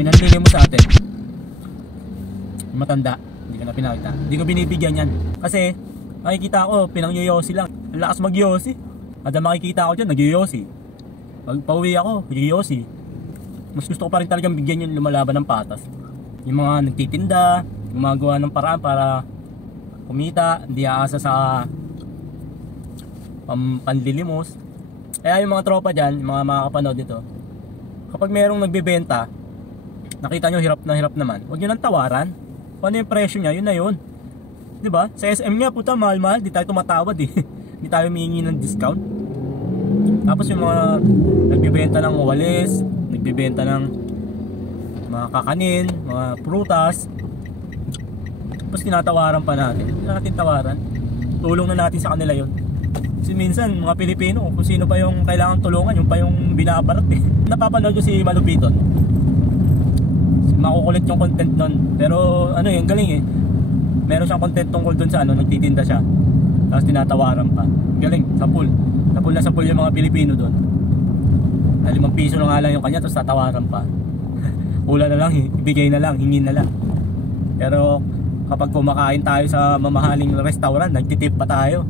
May nanlili mo sa atin. Matanda, hindi ko na pinakita. Hindi ko binibigyan yan. Kasi, makikita ko, pinangyoyosi lang. Ang lakas magyosi. Kada makikita ko dyan, nagyoyosi. Pag pauwi ako, nagyoyosi. Mas gusto ko pa rin talagang bigyan yung lumalaban ng patas. Yung mga nagtitinda, gumagawa ng paraan para kumita, hindi aasa sa panlilimos. Kaya yung mga tropa dyan, yung mga makakapanood dito, kapag merong nagbebenta, nakita nyo hirap naman, huwag nyo nang tawaran. Kung ano yung presyo nya, yun na yun. Diba? Sa SM nga, puta, mahal-mahal, di tayo tumatawad eh. Di tayo humihingi ng discount. Tapos yung mga nagbebenta ng walis, nagbebenta ng mga kakanin, mga prutas, tapos tinatawaran pa natin. Hindi na natin tawaran. Tulong na natin sa kanila yun. Kasi minsan mga Pilipino, kung sino pa yung kailangan tulungan, yung pa yung binabarat eh. Napapanood ko si Malupiton. Makukulit yung content nun. Pero ano yung galing eh. Meron siyang content tungkol dun sa ano, nagtitinda siya. Tapos tinatawaran pa. Galing, sapul. Sapul na sapul yung mga Pilipino dun. Na 5 piso na nga lang yung kanya, tapos tatawaran pa. Ula na lang, ibigay na lang, hingin na lang. Pero kapag kumakain tayo sa mamahaling restaurant, nagtitip pa tayo.